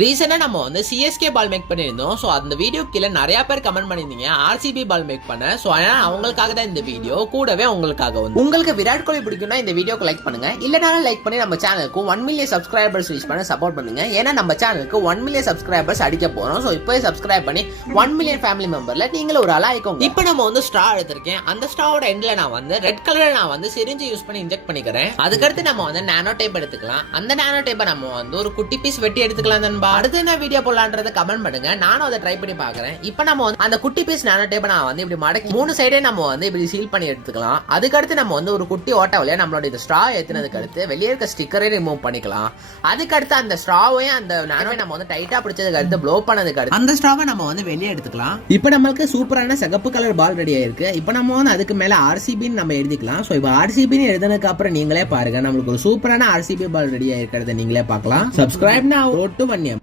ரீசெண்டா நம்ம வந்து சிஎஸ்கே பால் மேக் பண்ணியிருந்தோம். ஸோ அந்த வீடியோ கீழே நிறைய பேர் கமெண்ட் பண்ணியிருந்தீங்க ஆர்சிபி பால் மேக் பண்ண. ஸோ அதனால அவங்களுக்காக தான் இந்த வீடியோ, கூடவே உங்களுக்காக வந்து. உங்களுக்கு விராட் கோலி பிடிக்கும்னா இந்த வீடியோக்கு லைக் பண்ணுங்க, இல்லனாலும் லைக் பண்ணி நம்ம சேனலுக்கு 1 மில்லியன் சப்ஸ்கிரைபர்ஸ் ரீச் பண்ண சப்போர்ட் பண்ணுங்க. ஏன்னா நம்ம சேனலுக்கு 1 மில்லியன் சப்ஸ்கிரைபர்ஸ் அடிக்க போறோம். ஸோ இப்போயே சப்ஸ்கிரைப் பண்ணி 1 மில்லியன் ஃபேமிலி மெம்பர்ல நீங்களும் ஒரு ஆளா ஆயிக்கோங்க. இப்போ நம்ம வந்து ஸ்ட்ரா எடுத்திருக்கேன். அந்த ஸ்ட்ராவோட எண்ட்ல நான் வந்து ரெட் கலர்ல நான் வந்து சிரிஞ்சு யூஸ் பண்ணி இன்ஜெக்ட் பண்ணிக்கிறேன். அதுக்கடுத்து நம்ம வந்து நானோ டேப் எடுத்துக்கலாம். அந்த நானோ டேப்பை நம்ம வந்து ஒரு குட்டி பீஸ் வெட்டி எடுத்துக்கலாம். நண்பா, அடுத்து என்ன வீடியோ போடலான்றத கமெண்ட் பண்ணுங்க, நானும் அதை ட்ரை பண்ணி பாக்குறேன். இப்போ நம்ம வந்து அந்த குட்டி பீஸ் நானோ டேப்பை நான் வந்து இப்படி மடக்கி 3 சைடே நம்ம வந்து இப்படி சீல் பண்ணி எடுத்துக்கலாம். அதுக்கடுத்து நம்ம வந்து ஒரு குட்டி ஓட்ட வழியா நம்மளோட இந்த ஸ்ட்ரா ஏத்தினதுக்கு அடுத்து வெளியே இருக்க ஸ்டிக்கரை ரிமூவ் பண்ணிக்கலாம். அதுக்கடுத்து அந்த ஸ்ட்ராவையும் அந்த நானோவை நம்ம வந்து டைட்டா பிடிச்சதுக்கு அடுத்து ப்ளோ பண்ணதுக்கு அடுத்து அந்த ஸ்ட்ராவை நம்ம வந்து வெளியே எடுத்துக்கலாம். இப்போ நம்மளுக்கு சூப்பரான சிகப்பு கலர் பால் ரெடி ஆயிருக்கு. இப்போ நம்ம வந்து அதுக்கு மேல ஆர்சிபின்னு நம்ம எழுதிக்கலாம். ஸோ இப்போ ஆர்சிபின்னு எழுதுனதுக்கு அப்புறம் நீங்களே பாருங்க, நம்மளுக்கு ஒரு சூப்பரான ஆர்சிபி பால் ரெடி ஆயிருக்கிறத நீங்களே பார்க்கலாம். சப்ஸ்கிரைப் நவ. Road to 1M.